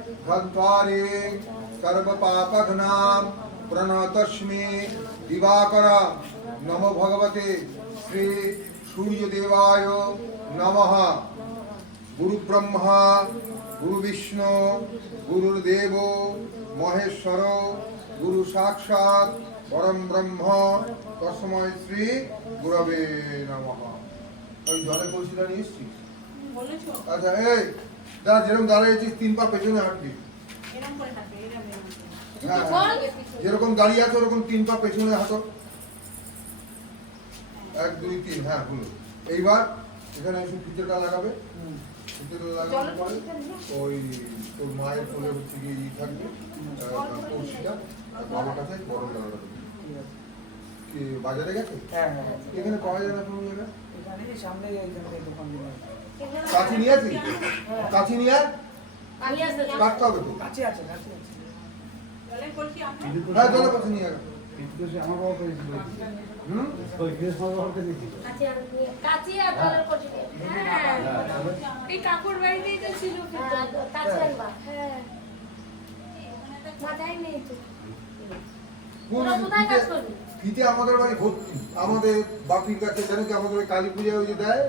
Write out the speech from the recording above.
धन्त्वारे सर्वपापघ्नां प्रणतस्मै दिवाकर नमो भगवते श्री सूर्यदेवाय नमः। गुरु ब्रह्मा गुरु विष्णु गुरुर्देव महेश्वर गुरु साक्षात् परम ब्रह्म तस्मै श्री गुरवे नमः। ওই জলে কলসিটা নিয়ে এসছিস? বলেছো? আচ্ছা এই দাঁড়া, যেরকম দাঁড়িয়েছিস 3 পা পেছনে হাঁটবি। এরকম করে থাকে, এরকম। হ্যাঁ, যেরকম দাঁড়িয়ে আছে ওরকম 3 পা পেছনে হাঁটো। 1 2 3, হ্যাঁ হলো। এইবার এখানে এসে ফিতেটা লাগাবে। ফিতেটা লাগানোর পরে ওই তোর মায়ের কোলে হচ্ছে গিয়ে ই থাকবে কলসিটা, আর বাবার কাছে গরম জল রাখবে। কি বাজারে গেছে? হ্যাঁ হ্যাঁ, এখানে পাওয়া যায় না কোনো জায়গায়? এখানে সামনে এইখানে দোকান দিয়ে কাছি নিয়ে আসি? কাছি নিয়ে আয়, কাটতে হবে তো। কাছে আছে, কাছে আছে। জলের কলসি আপনার? হ্যাঁ জলের কাছে নিয়ে আয়। আমার বাবা করেছিল। হুম? ওই কেস আমার বাবা করেছিল। কাচি আর জলের কলসি। হ্যাঁ, এই কাকুর বাড়িতেই তো ছিল। কাচি আনবা। হ্যাঁ, মাথায় নেই তো। কোন তোরা কোথায় কাজ করবি? ফিতে আমাদের বাড়ি ভর্তি। আমাদের বাপির কাছে জানো কি আমাদের ওই কালী পূজায় ওই যে দেয়